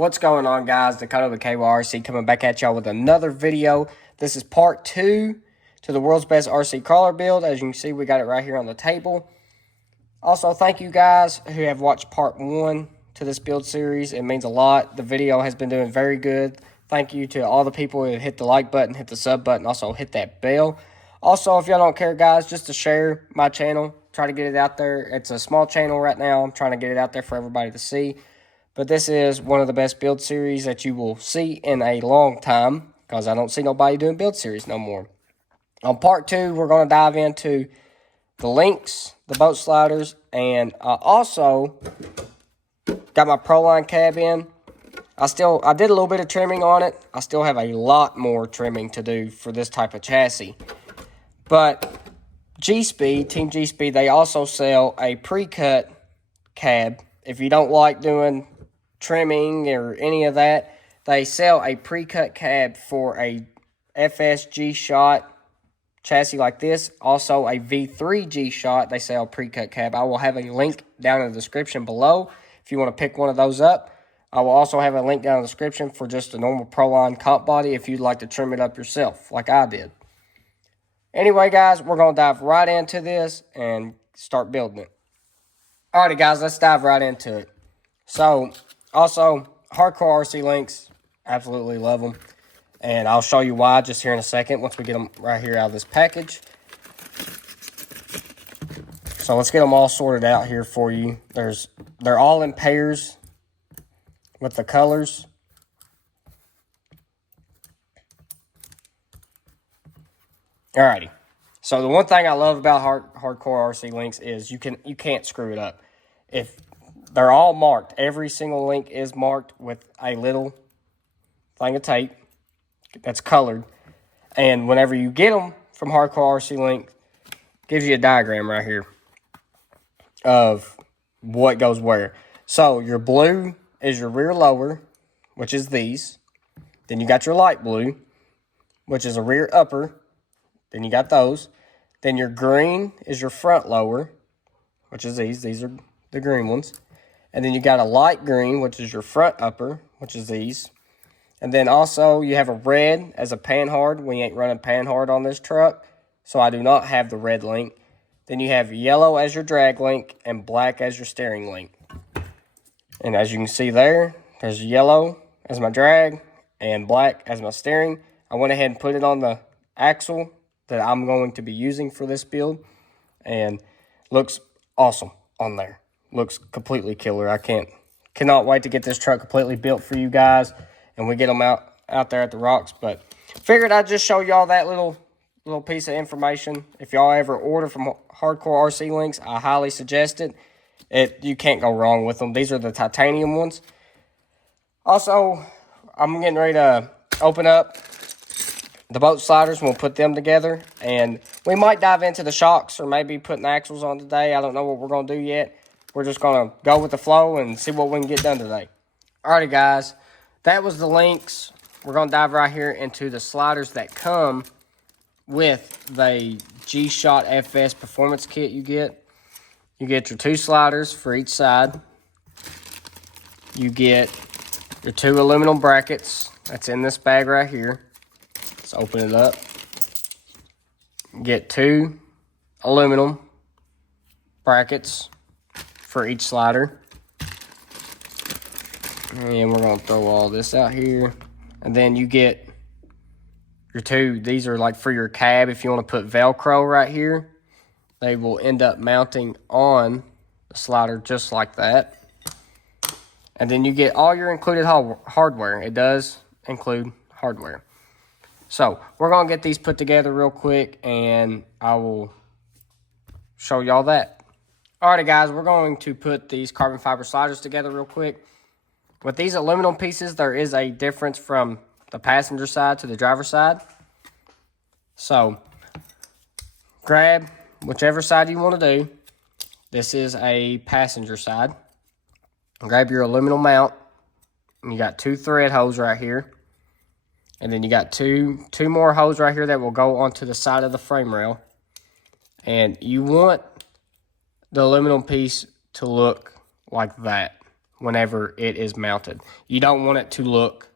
What's going on, guys? Dakota with KYRC coming back at y'all with another video. This is part 2 to the world's best RC crawler build. As you can see, we got it right here on the table. Also, thank you guys who have watched part 1 to this build series. It means a lot. The video has been doing very good. Thank you to all the people who hit the like button, hit the sub button, also hit that bell. Also, if y'all don't care, guys, just to share my channel, try to get it out there. It's a small channel right now. I'm trying to get it out there for everybody to see. But this is one of the best build series that you will see in a long time, because I don't see nobody doing build series no more. On part 2, we're going to dive into the links, the boat sliders, and I also got my Proline cab in. I did a little bit of trimming on it. I still have a lot more trimming to do for this type of chassis. But Team G Speed, they also sell a pre-cut cab. If you don't like doing trimming or any of that, they sell a pre-cut cab for a FS gshot chassis like this. Also a V3 gshot, they sell pre-cut cab. I will have a link down in the description below if you want to pick one of those up. I will also have a link down in the description for just a normal Proline comp body if you'd like to trim it up yourself like I did. Anyway, guys, we're going to dive right into this and start building it. Alrighty, guys, let's dive right into it. So, also, Hardcore RC links, absolutely love them. And I'll show you why just here in a second once we get them right here out of this package. So, let's get them all sorted out here for you. They're all in pairs with the colors. Alrighty. So the one thing I love about Hardcore RC links is you can't screw it up. If they're all marked, every single link is marked with a little thing of tape that's colored. And whenever you get them from Hardcore RC Link, gives you a diagram right here of what goes where. So your blue is your rear lower, which is these. Then you got your light blue, which is a rear upper. Then you got those. Then your green is your front lower, which is these. These are the green ones. And then you got a light green, which is your front upper, which is these. And then also you have a red as a panhard. We ain't running panhard on this truck, so I do not have the red link. Then you have yellow as your drag link and black as your steering link. And as you can see there's yellow as my drag and black as my steering. I went ahead and put it on the axle that I'm going to be using for this build, and looks awesome on there. Looks completely killer. I cannot wait to get this truck completely built for you guys, and we get them out there at the rocks. But figured I'd just show y'all that little piece of information. If y'all ever order from Hardcore RC Links, I highly suggest it. You can't go wrong with them. These are the titanium ones. Also, I'm getting ready to open up the boat sliders, and we'll put them together. And we might dive into the shocks or maybe putting axles on today. I don't know what we're going to do yet. We're just going to go with the flow and see what we can get done today. Alrighty, guys. That was the links. We're going to dive right here into the sliders that come with the gshot FS performance kit you get. You get your 2 sliders for each side. You get your 2 aluminum brackets. That's in this bag right here. Let's open it up. Get 2 aluminum brackets for each slider. And we're going to throw all this out here. And then you get your 2. These are like for your cab. If you want to put Velcro right here, they will end up mounting on the slider just like that. And then you get all your included hardware. It does include hardware. So we're going to get these put together real quick, and I will show y'all that. Alrighty, guys, we're going to put these carbon fiber sliders together real quick. With these aluminum pieces, there is a difference from the passenger side to the driver's side. So grab whichever side you want to do. This is a passenger side. Grab your aluminum mount. You got 2 thread holes right here. And then you got two more holes right here that will go onto the side of the frame rail. And you want the aluminum piece to look like that. whenever it is mounted. You don't want it to look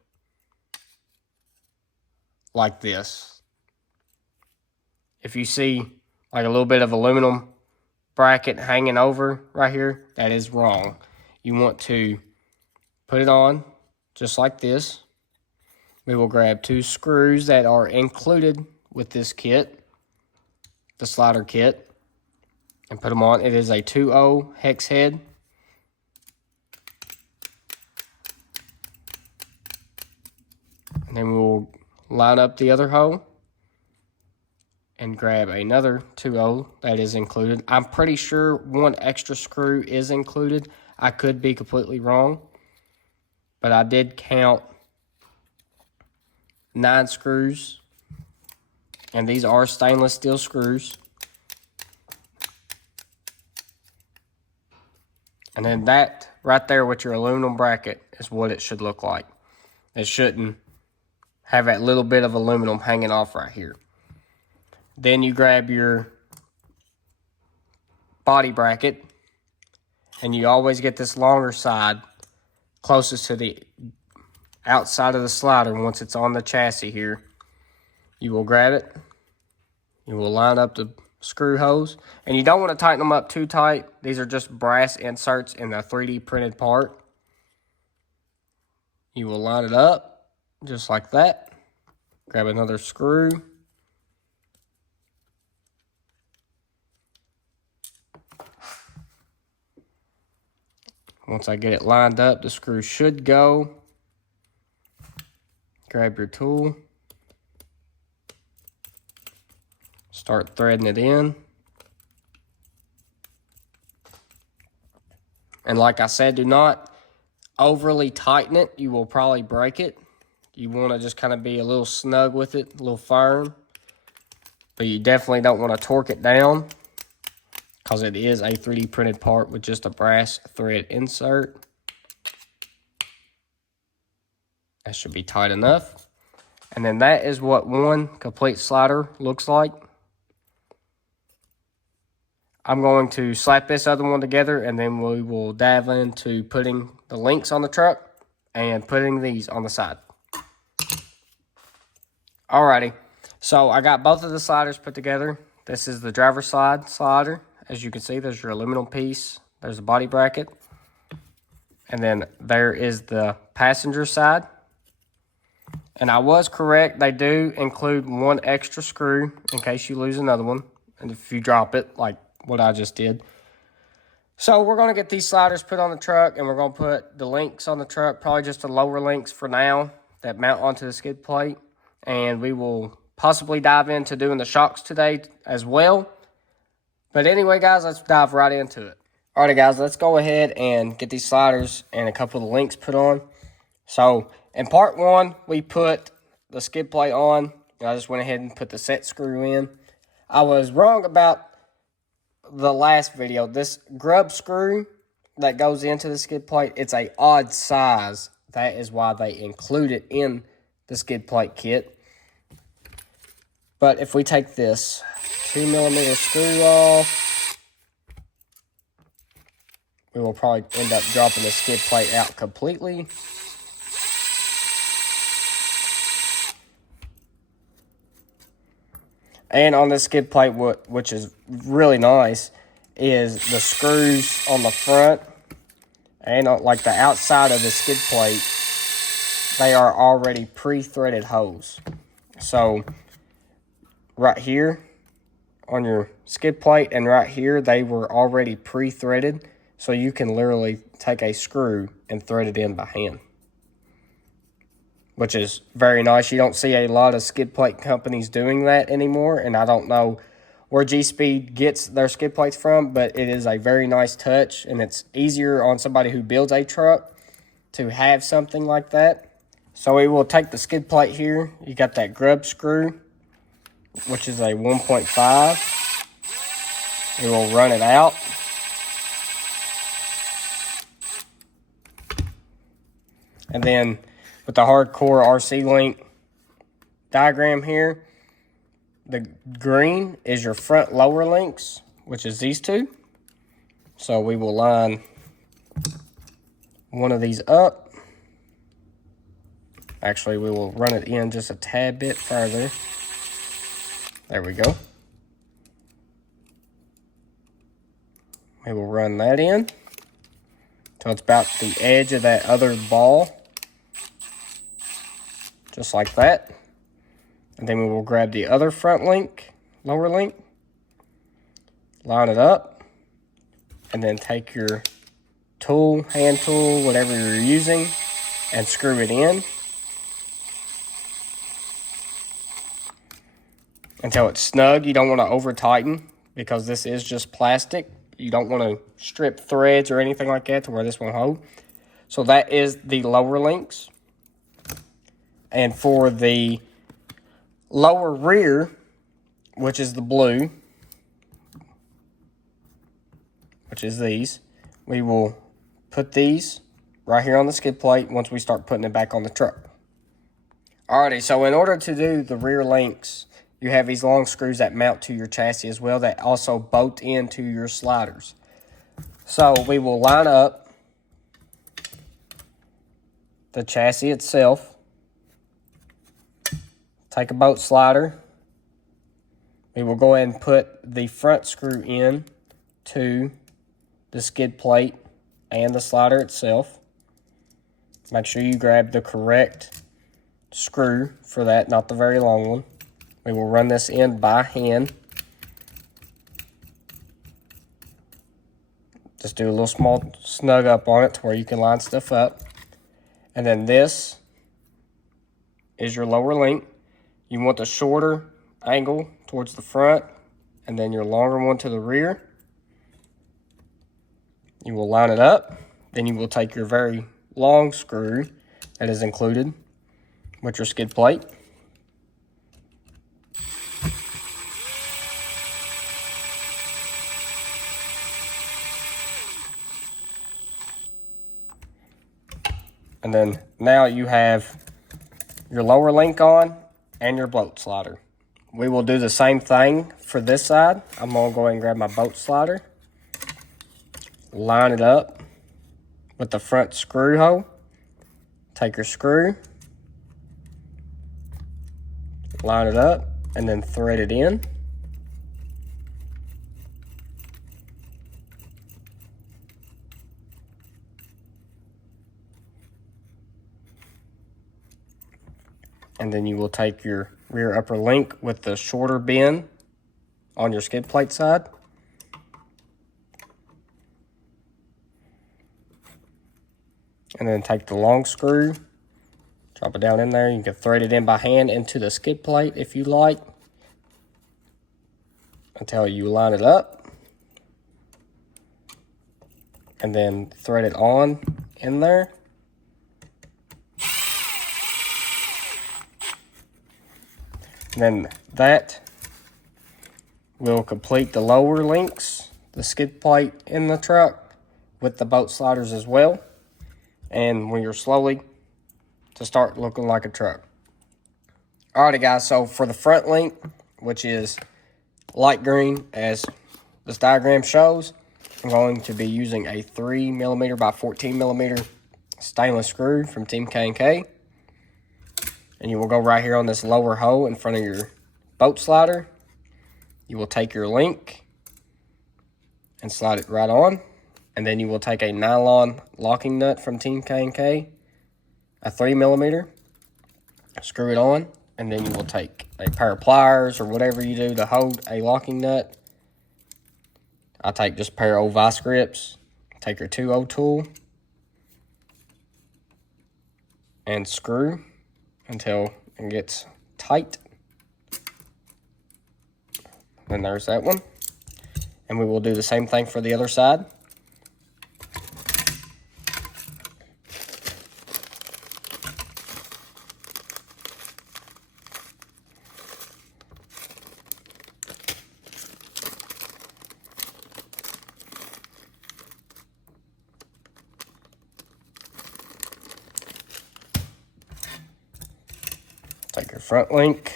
like this. If you see like a little bit of aluminum bracket hanging over right here, that is wrong. You want to put it on just like this. We will grab 2 screws that are included with this kit, the slider kit, and put them on. It is a 2-0 hex head. And then we'll line up the other hole and grab another 2-0 that is included. I'm pretty sure 1 extra screw is included. I could be completely wrong, but I did count 9 screws, and these are stainless steel screws. And then that right there with your aluminum bracket is what it should look like. It shouldn't have that little bit of aluminum hanging off right here. Then you grab your body bracket, and you always get this longer side closest to the outside of the slider. Once it's on the chassis here, you will grab it. You will line up the screw holes, and you don't want to tighten them up too tight. These are just brass inserts in the 3D printed part. You will line it up just like that. Grab another screw. Once I get it lined up, the screw should go. Grab your tool. Start threading it in. And like I said, do not overly tighten it. You will probably break it. You want to just kind of be a little snug with it, a little firm. But you definitely don't want to torque it down, because it is a 3D printed part with just a brass thread insert. That should be tight enough. And then that is what one complete slider looks like. I'm going to slap this other one together, and then we will dive into putting the links on the truck and putting these on the side. Alrighty, so I got both of the sliders put together. This is the driver's side slider. As you can see, there's your aluminum piece. There's a body bracket. And then there is the passenger side. And I was correct. They do include 1 extra screw in case you lose another one. And if you drop it, like what I just did. So we're going to get these sliders put on the truck, and we're going to put the links on the truck, probably just the lower links for now that mount onto the skid plate. And we will possibly dive into doing the shocks today as well. But anyway, guys, let's dive right into it. Alrighty, guys, let's go ahead and get these sliders and a couple of the links put on. So in part 1, we put the skid plate on. I just went ahead and put the set screw in. I was wrong about the last video. This grub screw that goes into the skid plate, it's a odd size. That is why they include it in the skid plate kit. But if we take this 2mm screw off, we will probably end up dropping the skid plate out completely. And on this skid plate, which is really nice, is the screws on the front and on, like the outside of the skid plate, they are already pre-threaded holes. So right here on your skid plate and right here, they were already pre-threaded. So you can literally take a screw and thread it in by hand, which is very nice. You don't see a lot of skid plate companies doing that anymore, and I don't know where G-Speed gets their skid plates from, but it is a very nice touch, and it's easier on somebody who builds a truck to have something like that. So we will take the skid plate here. You got that grub screw, which is a 1.5. We will run it out. And then with the hardcore RC link diagram here, the green is your front lower links, which is these two. So we will line one of these up. Actually, we will run it in just a tad bit further. There we go. We will run that in till it's about the edge of that other ball. Just like that. And then we will grab the other front link, lower link, line it up, and then take your tool, hand tool, whatever you're using, and screw it in until it's snug. You don't want to over tighten because this is just plastic. You don't want to strip threads or anything like that to where this won't hold. So that is the lower links. And for the lower rear, which is the blue, which is these, we will put these right here on the skid plate once we start putting it back on the truck. Alrighty, so in order to do the rear links, you have these long screws that mount to your chassis as well that also bolt into your sliders. So we will line up the chassis itself, take a bolt slider. We will go ahead and put the front screw in to the skid plate and the slider itself. Make sure you grab the correct screw for that, not the very long one. We will run this in by hand. Just do a little small snug up on it to where you can line stuff up. And then this is your lower link. You want the shorter angle towards the front and then your longer one to the rear. You will line it up. Then you will take your very long screw that is included with your skid plate. And then now you have your lower link on and your bolt slider. We will do the same thing for this side. I'm going to go ahead and grab my bolt slider, line it up with the front screw hole. Take your screw, line it up, and then thread it in. And then you will take your rear upper link with the shorter bend on your skid plate side. And then take the long screw, drop it down in there. You can thread it in by hand into the skid plate if you like, until you line it up. And then thread it on in there. And then that will complete the lower links, the skid plate in the truck with the bolt sliders as well. And when you're slowly to start looking like a truck. Alrighty guys, so for the front link, which is light green as this diagram shows, I'm going to be using a 3mm by 14mm stainless screw from Team K&K. And you will go right here on this lower hole in front of your bolt slider. You will take your link and slide it right on. And then you will take a nylon locking nut from Team K&K, a 3mm, screw it on, and then you will take a pair of pliers or whatever you do to hold a locking nut. I take just a pair of old vice grips, take your 2/0 tool, and screw until it gets tight. Then there's that one. And we will do the same thing for the other side. Take your front link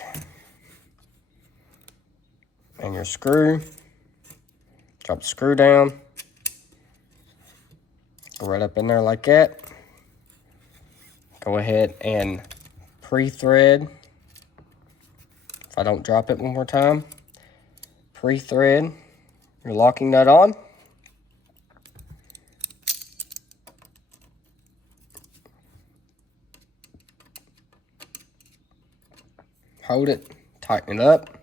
and your screw, drop the screw down, go right up in there like that. go ahead and pre-thread. If I don't drop it one more time, pre-thread your locking nut on. Hold it, tighten it up,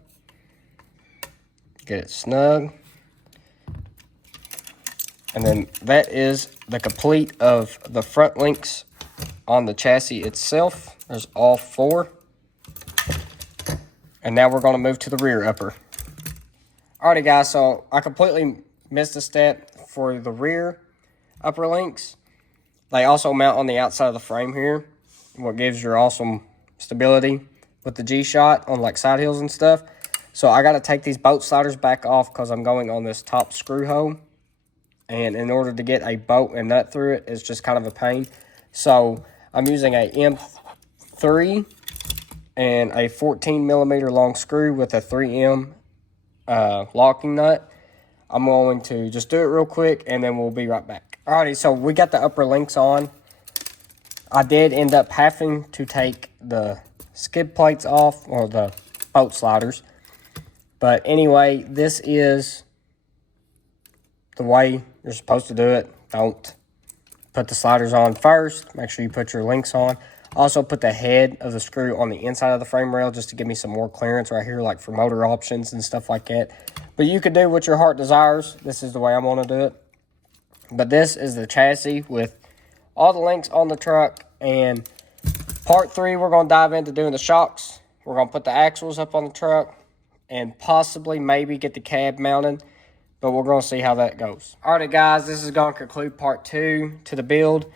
get it snug. And then that is the complete of the front links on the chassis itself. There's all 4. And now we're going to move to the rear upper. Alrighty guys, so I completely missed a step for the rear upper links. They also mount on the outside of the frame here, what gives your awesome stability with the gshot on like side hills and stuff. So I got to take these bolt sliders back off because I'm going on this top screw hole. And in order to get a bolt and nut through it, it's just kind of a pain. So I'm using a M3 and a 14 millimeter long screw with a 3M locking nut. I'm going to just do it real quick and then we'll be right back. Alrighty, so we got the upper links on. I did end up having to take the skid plates off, or the bolt sliders. But anyway, this is the way you're supposed to do it. Don't put the sliders on first. Make sure you put your links on. Also put the head of the screw on the inside of the frame rail just to give me some more clearance right here, like for motor options and stuff like that. But you can do what your heart desires. This is the way I'm going to do it. But this is the chassis with all the links on the truck. And part 3, we're going to dive into doing the shocks. We're going to put the axles up on the truck and possibly maybe get the cab mounted. But we're going to see how that goes. Alright guys, this is going to conclude part 2 to the build.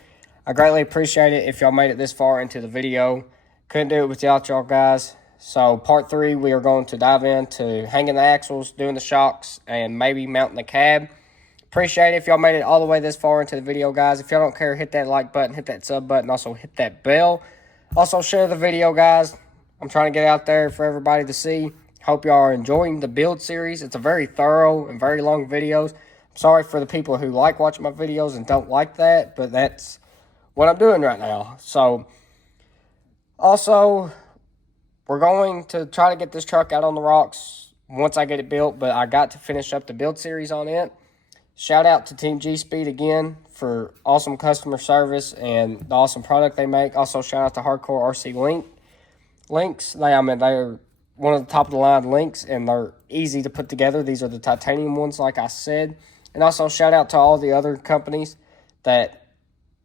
I greatly appreciate it if y'all made it this far into the video. Couldn't do it without y'all guys. So part 3, we are going to dive into hanging the axles, doing the shocks, and maybe mounting the cab. Appreciate it if y'all made it all the way this far into the video, guys. If y'all don't care, hit that like button, hit that sub button, also hit that bell. Also share the video, guys. I'm trying to get out there for everybody to see. Hope y'all are enjoying the build series. It's a very thorough and very long videos. I'm sorry for the people who like watching my videos and don't like that, but that's what I'm doing right now. So, also, we're going to try to get this truck out on the rocks once I get it built, but I got to finish up the build series on it. Shout out to Team G Speed again for awesome customer service and the awesome product they make. Also, shout out to Hardcore RC links. They're one of the top of the line links, and they're easy to put together. These are the titanium ones, like I said. And also, shout out to all the other companies that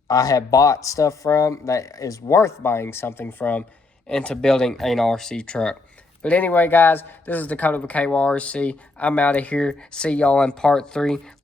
I have bought stuff from that is worth buying something from into building an RC truck. But anyway, guys, this is the Code of a KYRC. I'm out of here. See y'all in part 3.